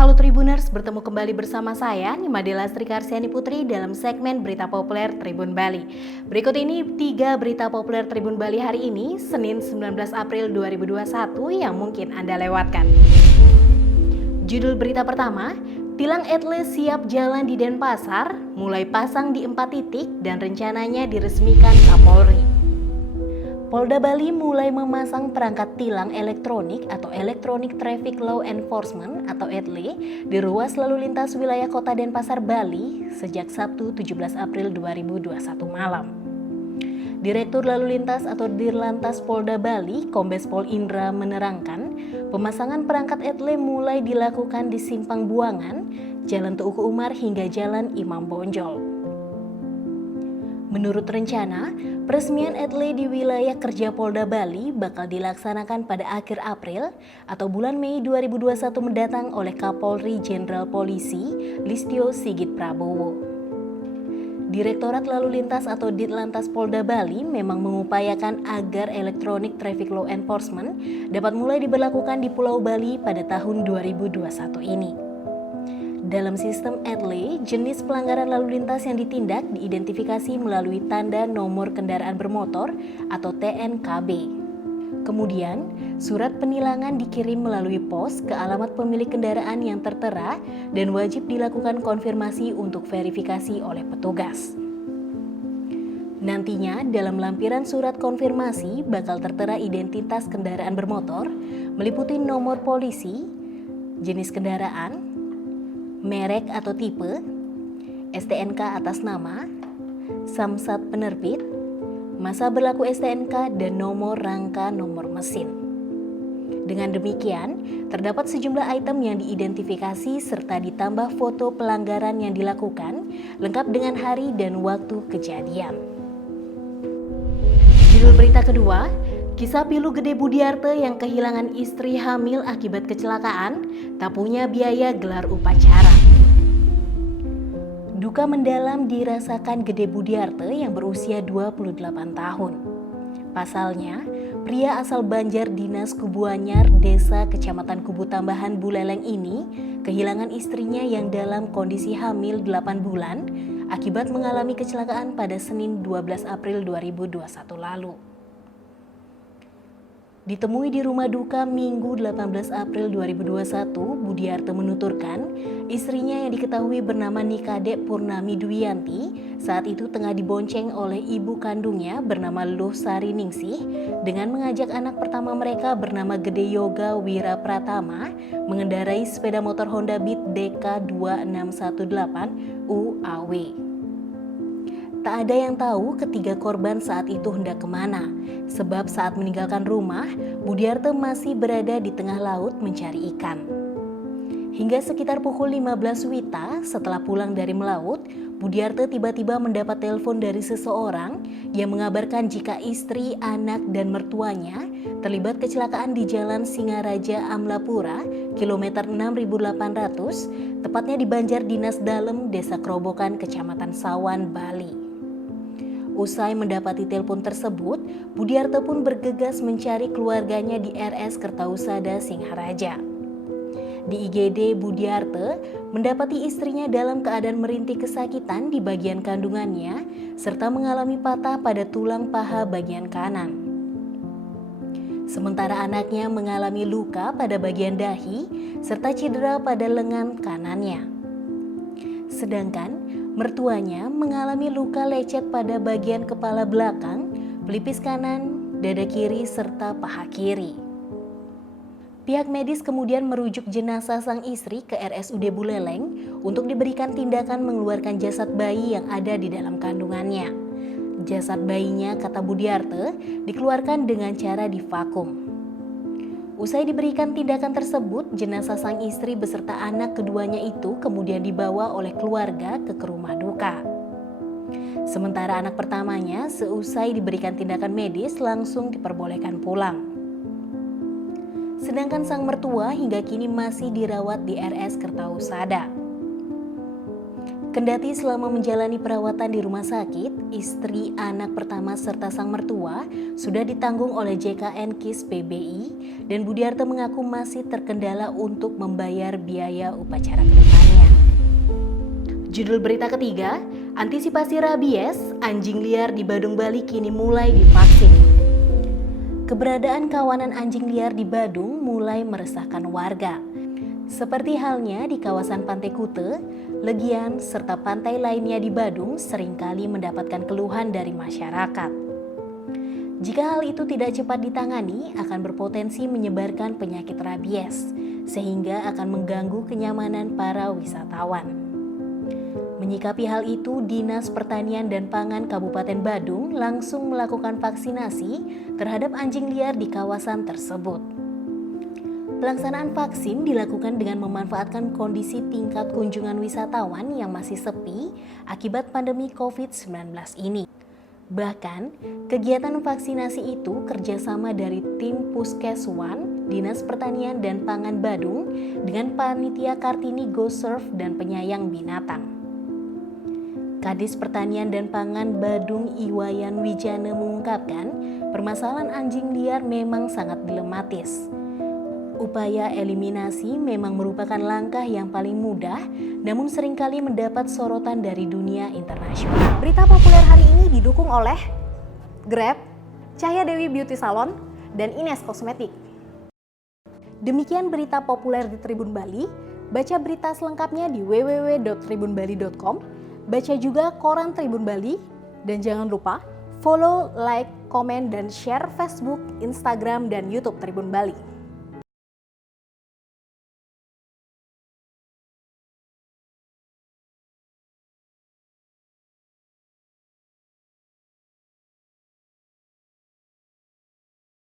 Halo Tribuners, bertemu kembali bersama saya Nimadela Srikarsiani Putri dalam segmen Berita Populer Tribun Bali. Berikut ini 3 berita populer Tribun Bali hari ini, Senin 19 April 2021 yang mungkin Anda lewatkan. Judul berita pertama, tilang etle siap jalan di Denpasar, mulai pasang di 4 titik dan rencananya diresmikan Kapolri. Polda Bali mulai memasang perangkat tilang elektronik atau Electronic Traffic Law Enforcement atau ETLE di ruas lalu lintas wilayah Kota Denpasar, Bali sejak Sabtu 17 April 2021 malam. Direktur Lalu Lintas atau Dirlantas Polda Bali, Kombes Pol Indra menerangkan, pemasangan perangkat ETLE mulai dilakukan di Simpang Buangan, Jalan Teuku Umar hingga Jalan Imam Bonjol. Menurut rencana, peresmian ETLE di wilayah kerja Polda Bali bakal dilaksanakan pada akhir April atau bulan Mei 2021 mendatang oleh Kapolri Jenderal Polisi Listio Sigit Prabowo. Direktorat Lalu Lintas atau Ditlantas Polda Bali memang mengupayakan agar Electronic Traffic Law Enforcement dapat mulai diberlakukan di Pulau Bali pada tahun 2021 ini. Dalam sistem ETLE, jenis pelanggaran lalu lintas yang ditindak diidentifikasi melalui tanda nomor kendaraan bermotor atau TNKB. Kemudian, surat penilangan dikirim melalui pos ke alamat pemilik kendaraan yang tertera dan wajib dilakukan konfirmasi untuk verifikasi oleh petugas. Nantinya, dalam lampiran surat konfirmasi bakal tertera identitas kendaraan bermotor, meliputi nomor polisi, jenis kendaraan, merek atau tipe, STNK atas nama, samsat penerbit, masa berlaku STNK, dan nomor rangka nomor mesin. Dengan demikian, terdapat sejumlah item yang diidentifikasi serta ditambah foto pelanggaran yang dilakukan, lengkap dengan hari dan waktu kejadian. Judul berita kedua, kisah pilu Gede Budiarte yang kehilangan istri hamil akibat kecelakaan, tak punya biaya gelar upacara. Duka mendalam dirasakan Gede Budiarte yang berusia 28 tahun. Pasalnya, pria asal Banjar Dinas Kubuanyar, Desa Kecamatan Kubu Tambahan Buleleng ini kehilangan istrinya yang dalam kondisi hamil 8 bulan akibat mengalami kecelakaan pada Senin 12 April 2021 lalu. Ditemui di rumah duka Minggu 18 April 2021, Budiarte menuturkan istrinya yang diketahui bernama Nikade Purnami Dwiyanti saat itu tengah dibonceng oleh ibu kandungnya bernama Luh Sari Ningsih dengan mengajak anak pertama mereka bernama Gede Yoga Wira Pratama mengendarai sepeda motor Honda Beat DK2618 UAW. Tak ada yang tahu ketiga korban saat itu hendak kemana, sebab saat meninggalkan rumah, Budiarte masih berada di tengah laut mencari ikan. Hingga sekitar pukul 15 WITA setelah pulang dari melaut, Budiarte tiba-tiba mendapat telepon dari seseorang yang mengabarkan jika istri, anak, dan mertuanya terlibat kecelakaan di Jalan Singaraja Amlapura, kilometer 6800, tepatnya di Banjar Dinas Dalem, Desa Kerobokan, Kecamatan Sawan, Bali. Usai mendapati telepon tersebut, Budiarte pun bergegas mencari keluarganya di RS Kertausada Singharaja. Di IGD, Budiarte mendapati istrinya dalam keadaan merintih kesakitan di bagian kandungannya serta mengalami patah pada tulang paha bagian kanan. Sementara anaknya mengalami luka pada bagian dahi serta cedera pada lengan kanannya. Sedangkan mertuanya mengalami luka lecet pada bagian kepala belakang, pelipis kanan, dada kiri, serta paha kiri. Pihak medis kemudian merujuk jenazah sang istri ke RSUD Buleleng untuk diberikan tindakan mengeluarkan jasad bayi yang ada di dalam kandungannya. Jasad bayinya, kata Budiarte, dikeluarkan dengan cara divakum. Usai diberikan tindakan tersebut, jenazah sang istri beserta anak keduanya itu kemudian dibawa oleh keluarga ke rumah duka. Sementara anak pertamanya seusai diberikan tindakan medis langsung diperbolehkan pulang. Sedangkan sang mertua hingga kini masih dirawat di RS Kertausada. Kendati selama menjalani perawatan di rumah sakit, istri, anak pertama serta sang mertua sudah ditanggung oleh JKN KIS PBI dan Budiarto mengaku masih terkendala untuk membayar biaya upacara kedepannya. Judul berita ketiga, antisipasi rabies, anjing liar di Badung Bali kini mulai divaksin. Keberadaan kawanan anjing liar di Badung mulai meresahkan warga. Seperti halnya di kawasan Pantai Kute, Legian, serta pantai lainnya di Badung seringkali mendapatkan keluhan dari masyarakat. Jika hal itu tidak cepat ditangani, akan berpotensi menyebarkan penyakit rabies, sehingga akan mengganggu kenyamanan para wisatawan. Menyikapi hal itu, Dinas Pertanian dan Pangan Kabupaten Badung langsung melakukan vaksinasi terhadap anjing liar di kawasan tersebut. Pelaksanaan vaksin dilakukan dengan memanfaatkan kondisi tingkat kunjungan wisatawan yang masih sepi akibat pandemi COVID-19 ini. Bahkan, kegiatan vaksinasi itu kerjasama dari tim Puskeswan, Dinas Pertanian dan Pangan Badung dengan Panitia Kartini Go Surf dan penyayang binatang. Kadis Pertanian dan Pangan Badung Iwayan Wijana mengungkapkan, permasalahan anjing liar memang sangat dilematis. Upaya eliminasi memang merupakan langkah yang paling mudah, namun seringkali mendapat sorotan dari dunia internasional. Berita populer hari ini didukung oleh Grab, Cahya Dewi Beauty Salon, dan Ines Kosmetik. Demikian berita populer di Tribun Bali. Baca berita selengkapnya di www.tribunbali.com. Baca juga koran Tribun Bali. Dan jangan lupa follow, like, komen, dan share Facebook, Instagram, dan YouTube Tribun Bali.